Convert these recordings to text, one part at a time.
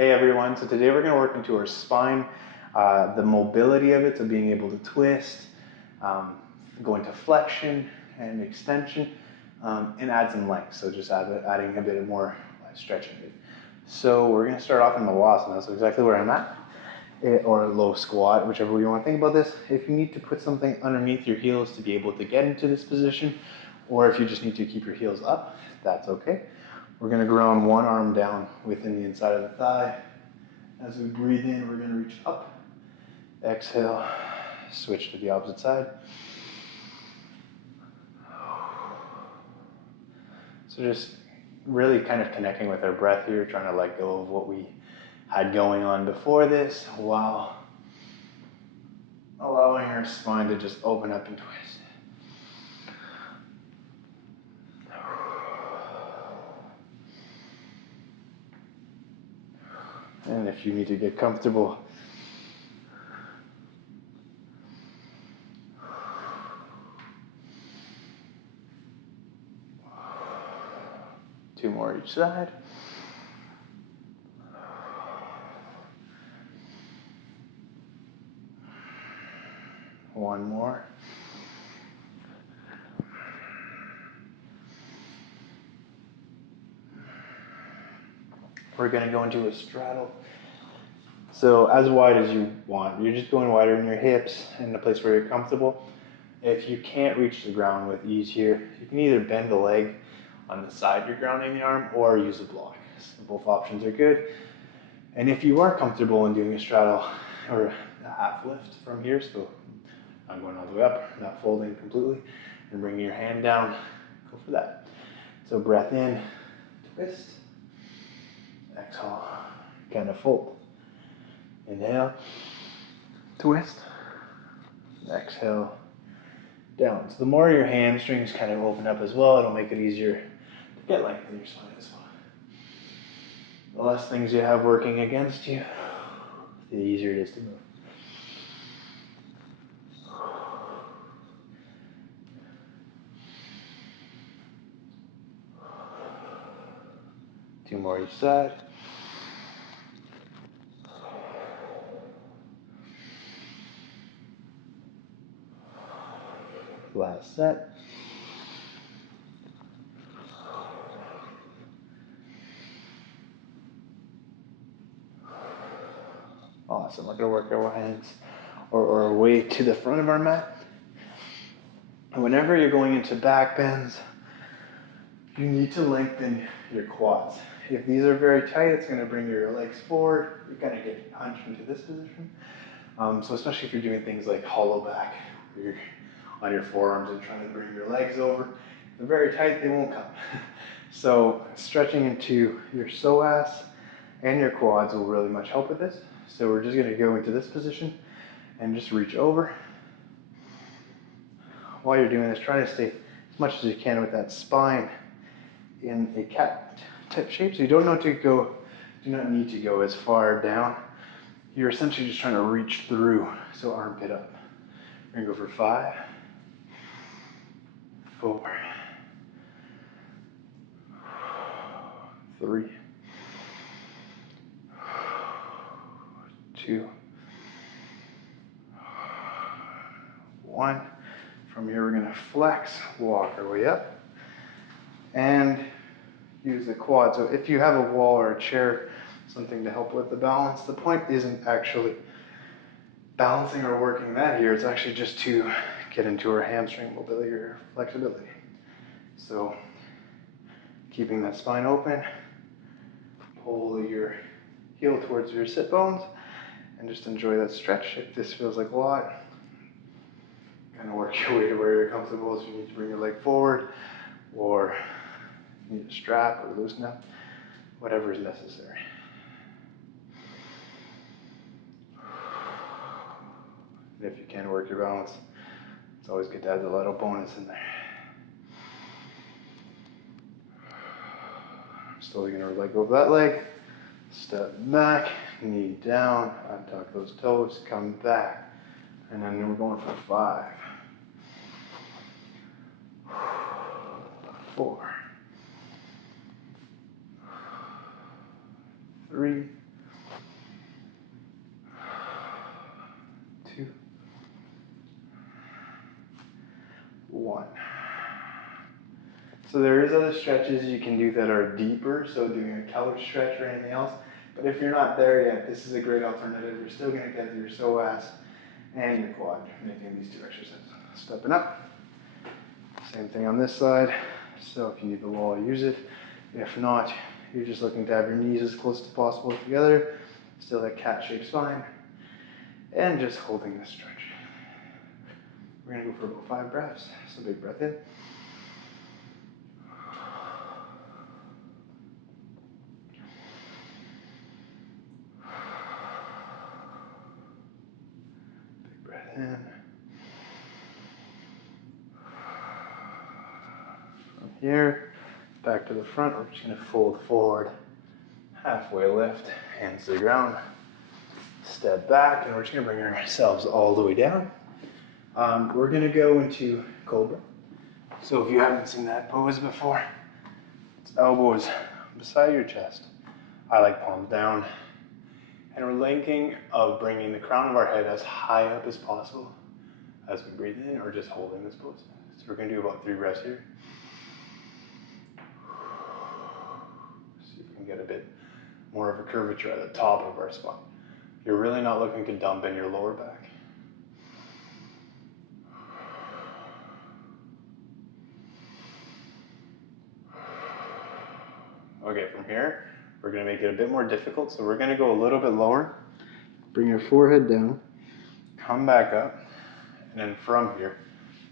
Hey everyone, so today we're going to work into our spine, the mobility of it, so being able to twist, go into flexion and extension, and add some length, so just adding a bit more stretching. So we're going to start off in Malasana, so exactly where I'm at, or a low squat, whichever way you want to think about this. If you need to put something underneath your heels to be able to get into this position, or if you just need to keep your heels up, that's okay. We're going to ground one arm down within the inside of the thigh. As we breathe in, we're going to reach up. Exhale, switch to the opposite side. So just really kind of connecting with our breath here, trying to let go of what we had going on before this, while allowing our spine to just open up and twist. And if you need to get comfortable, two more each side. One more. We're going to go into a straddle. So as wide as you want. You're just going wider in your hips in the place where you're comfortable. If you can't reach the ground with ease here, you can either bend the leg on the side you're grounding the arm or use a block. So both options are good. And if you are comfortable in doing a straddle or a half lift from here, so I'm going all the way up, not folding completely, and bringing your hand down, go for that. So breath in, twist, exhale, kind of fold. Inhale, twist, exhale, down. So the more your hamstrings kind of open up as well, it'll make it easier to get length in your spine as well. The less things you have working against you, the easier it is to move. Two more each side. Last set. Awesome. We're going to work our hands or our way to the front of our mat. Whenever you're going into back bends, you need to lengthen your quads. If these are very tight, it's going to bring your legs forward. You're going to get punched into this position. So especially if you're doing things like hollow back, where you're on your forearms and trying to bring your legs over. If they're very tight, they won't come. So stretching into your psoas and your quads will really much help with this. So we're just going to go into this position and just reach over. While you're doing this, try to stay as much as you can with that spine in a cat type shape. So you do not need to go as far down. You're essentially just trying to reach through, so armpit up. We're going to go for 5, 4, 3, 2, 1. From here, we're going to flex, walk our way up, and use the quad. So if you have a wall or a chair, something to help with the balance, the point isn't actually balancing or working that here. It's actually just to get into our hamstring mobility or flexibility. So keeping that spine open, pull your heel towards your sit bones, and just enjoy that stretch. If this feels like a lot, kind of work your way to where you're comfortable. So you need to bring your leg forward, or you need a strap or loosen up, whatever is necessary. And if you can work your balance, it's always good to add a little bonus in there. Slowly going to let go of that leg, step back, knee down, untuck those toes, come back, and then we're going for 5, 4, 3, So there is other stretches you can do that are deeper, so doing a couch stretch or anything else. But if you're not there yet, this is a great alternative. You're still going to get your psoas and your quad making these two exercises. Stepping up. Same thing on this side. So if you need the wall, use it. If not, you're just looking to have your knees as close as possible together. Still that cat-shaped spine. And just holding this stretch. We're going to go for about 5 breaths. So big breath in. Big breath in. From here, back to the front, we're just going to fold forward. Halfway lift, hands to the ground. Step back, and we're just going to bring ourselves all the way down. We're going to go into Cobra. So if you haven't seen that pose before, it's elbows beside your chest. I like palms down. And we're thinking of bringing the crown of our head as high up as possible as we breathe in, or just holding this pose. So we're going to do about 3 breaths here. See if we can get a bit more of a curvature at the top of our spine. You're really not looking to dump in your lower back. Okay, from here, we're going to make it a bit more difficult. So we're going to go a little bit lower. Bring your forehead down. Come back up. And then from here,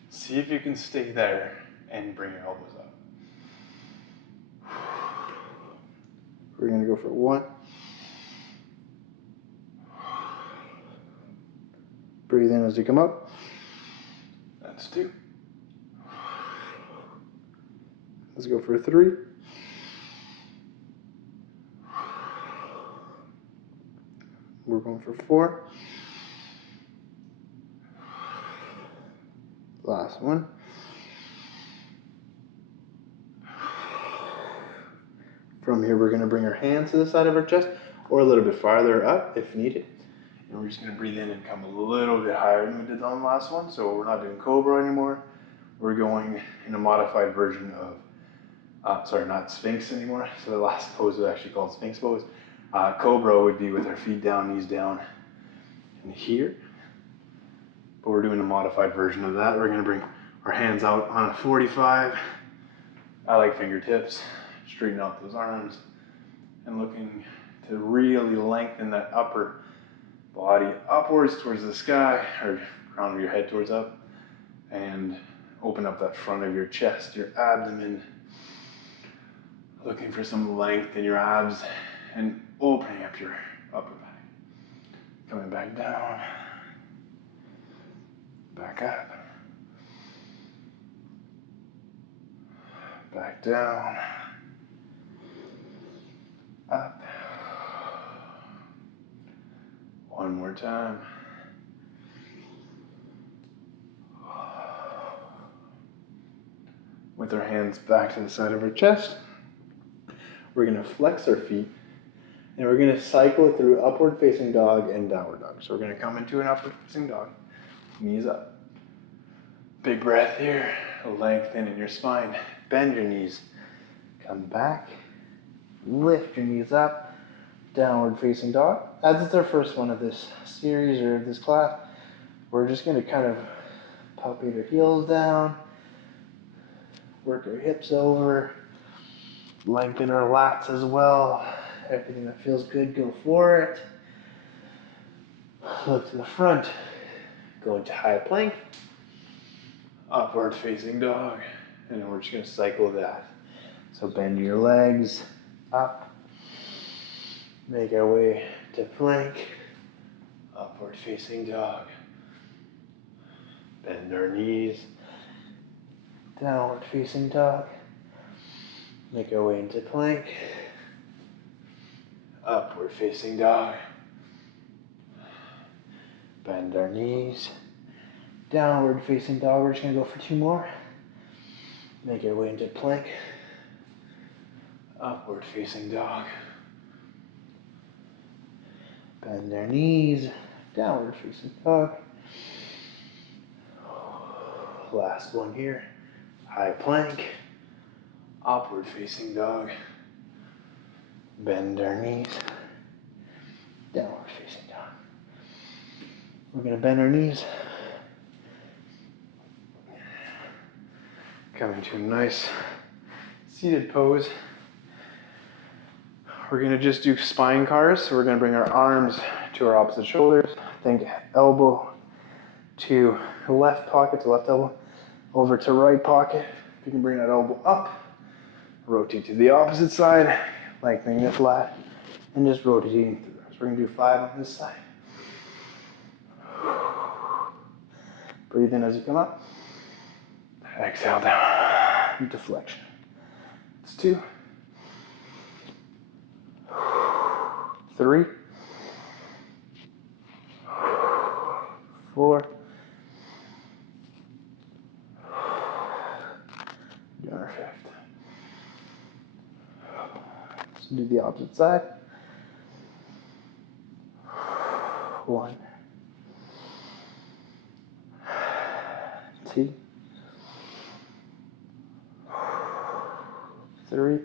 see if you can stay there and bring your elbows up. We're going to go for 1. Breathe in as you come up. That's 2. Let's go for 3. We're going for 4. Last one. From here, we're going to bring our hands to the side of our chest or a little bit farther up if needed. And we're just going to breathe in and come a little bit higher than we did on the last one. So we're not doing Cobra anymore. We're going in a modified version of, not Sphinx anymore. So the last pose was actually called Sphinx pose. Cobra would be with our feet down, knees down, and here. But we're doing a modified version of that. We're going to bring our hands out on a 45. I like fingertips. Straighten out those arms. And looking to really lengthen that upper body upwards towards the sky, or crown of your head towards up. And open up that front of your chest, your abdomen. Looking for some length in your abs. And opening up your upper back. Coming back down. Back up. Back down. Up. One more time. With our hands back to the side of our chest, we're going to flex our feet. And we're going to cycle through upward facing dog and downward dog. So we're going to come into an upward facing dog. Knees up. Big breath here. Lengthen in your spine. Bend your knees. Come back. Lift your knees up. Downward facing dog. As it's our first one of this series or of this class, we're just going to kind of puppy our heels down. Work our hips over. Lengthen our lats as well. Everything that feels good, go for it. Look to the front. Go into high plank. Upward facing dog. And then we're just going to cycle that. So bend your legs up. Make our way to plank. Upward facing dog. Bend our knees. Downward facing dog. Make our way into plank. Upward facing dog. Bend our knees. Downward facing dog. We're just going to go for 2 more. Make our way into plank. Upward facing dog. Bend our knees. Downward facing dog. Last one here. High plank. Upward facing dog. Bend our knees. Downward facing dog. We're gonna bend our knees. Come into a nice seated pose. We're gonna just do spine cars. So we're gonna bring our arms to our opposite shoulders. Think elbow to left pocket, to left elbow, over to right pocket. If you can bring that elbow up, rotate to the opposite side, lengthening the flat, and just rotating through. So we're gonna do 5 on this side. Breathe in as you come up. Exhale down. Deflection. It's 2, 3, 4. Do our 5th. So do the opposite side. 1, 2, 3,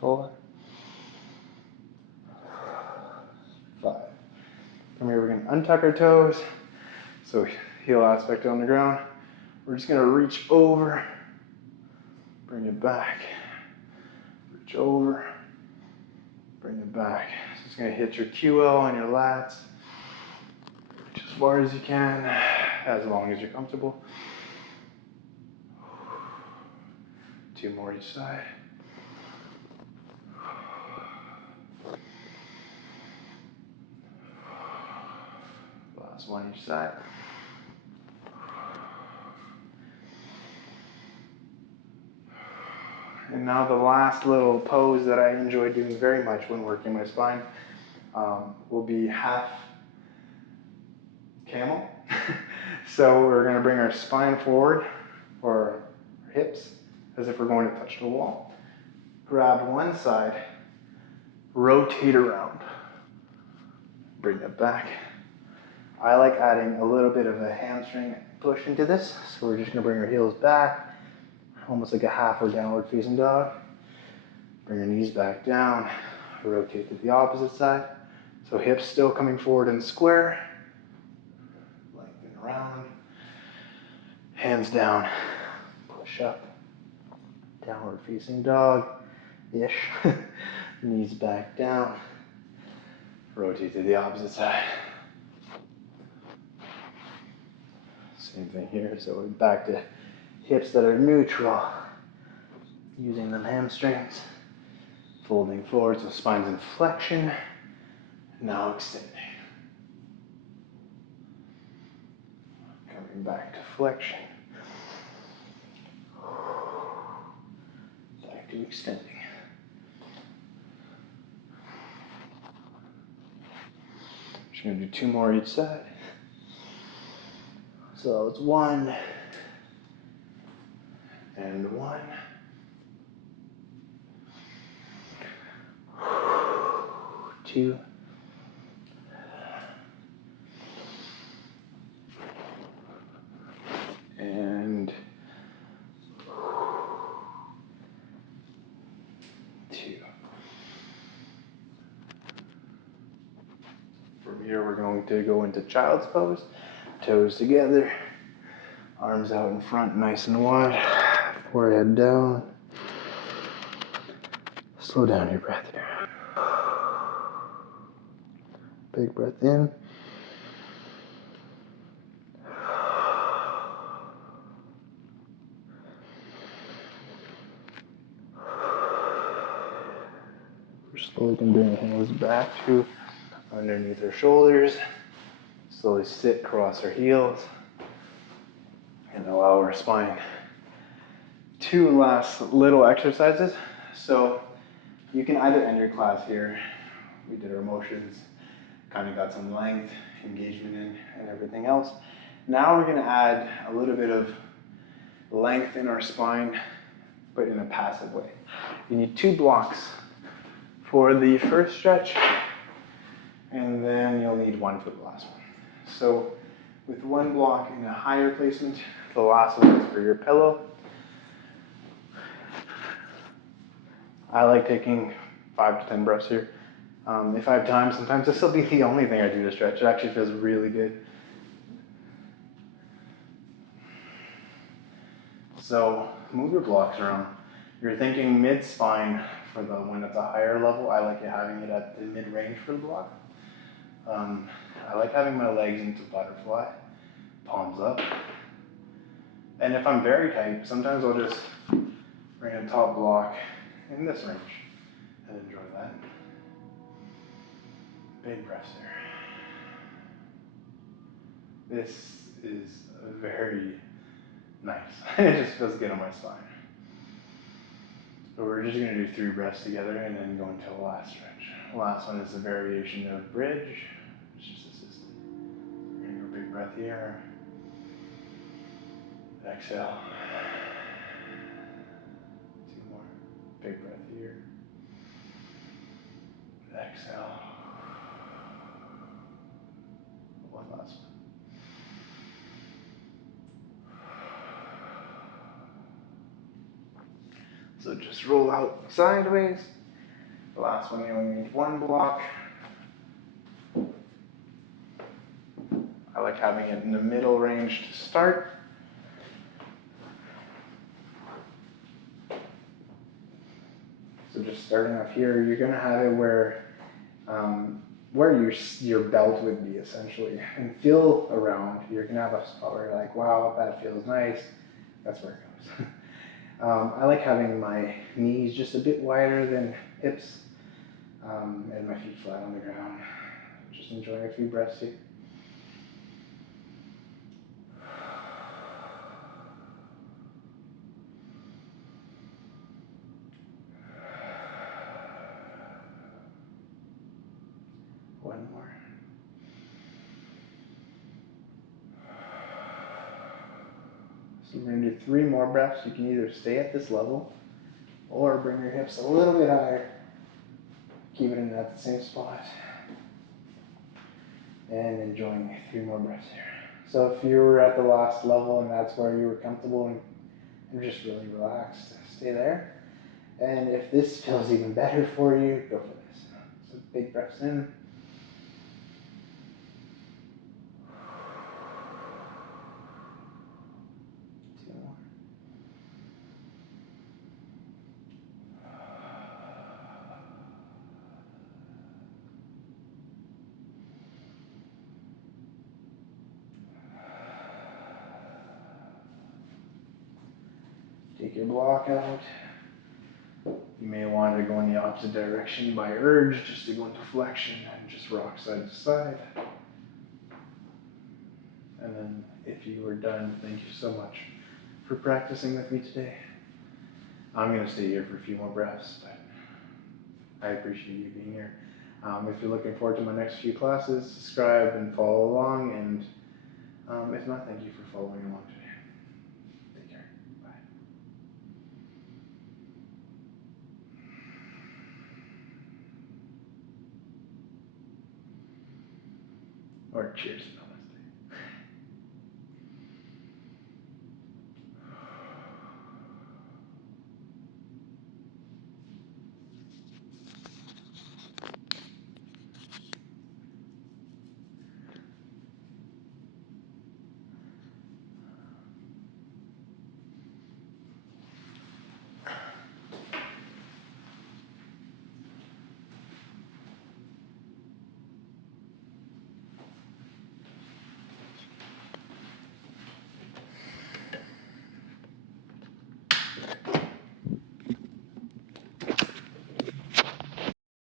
4, 5. From here, we're going to untuck our toes. So heel aspect on the ground. We're just going to reach over, bring it back, reach over, bring it back. So it's going to hit your QL and your lats. Reach as far as you can, as long as you're comfortable. 2 more each side. Last one each side. And now the last little pose that I enjoy doing very much when working my spine will be half camel. So we're going to bring our spine forward, or our hips, as if we're going to touch the wall. Grab one side, rotate around, bring it back. I like adding a little bit of a hamstring push into this, so we're just going to bring our heels back, almost like a half or downward facing dog. Bring our knees back down, rotate to the opposite side. So hips still coming forward and square, lengthen around, hands down, push up, downward facing dog-ish, knees back down, rotate to the opposite side. Same thing here, so we're back to hips that are neutral, using them hamstrings, folding forward, so spine's in flexion, now extending. Coming back to flexion, back to extending. Just gonna do 2 more each side. So it's 1 and 1. 2. And 2. From here, we're going to go into child's pose. Toes together, arms out in front, nice and wide, forehead down. Slow down your breath here. Big breath in. We're slowly going to bring our hands back to underneath our shoulders. Slowly sit, cross our heels, and allow our spine. 2 last little exercises. So you can either end your class here. We did our motions, kind of got some length, engagement in, and everything else. Now we're going to add a little bit of length in our spine, but in a passive way. You need 2 blocks for the first stretch, and then you'll need 1 for the last one. So with 1 block in a higher placement, the last one is for your pillow. I like taking 5 to 10 breaths here. If I have time, sometimes this will be the only thing I do to stretch. It actually feels really good. So move your blocks around. You're thinking mid-spine for the when it's a higher level. I like having it at the mid-range for the block. I like having my legs into butterfly, palms up. And if I'm very tight, sometimes I'll just bring a top block in this range and enjoy that. Big breaths there. This is very nice. It just feels good on my spine. So we're just gonna do 3 breaths together and then go into the last stretch. The last one is a variation of bridge. It's just assisted. We're gonna go big breath here. Exhale. 2 more. Big breath here. Exhale. One last one. So just roll out sideways. The last one, you only need 1 block. I like having it in the middle range to start. So just starting off here, you're gonna have it where your belt would be essentially, and feel around. You're gonna have a spot where you're like, wow, that feels nice. That's where it goes. I like having my knees just a bit wider than hips, and my feet flat on the ground. Just enjoying a few breaths here. One more. So we're going to do 3 more breaths. You can either stay at this level or bring your hips a little bit higher. Keep it in at the same spot. And enjoying 3 more breaths here. So if you were at the last level and that's where you were comfortable and you're just really relaxed, stay there. And if this feels even better for you, go for this. So big breaths in. Take your block out. You may want to go in the opposite direction by urge, just to go into flexion and just rock side to side. And then if you were done, thank you so much for practicing with me today. I'm going to stay here for a few more breaths, but I appreciate you being here. If you're looking forward to my next few classes, subscribe and follow along. And if not, thank you for following along today. Take care. Bye. Or cheers.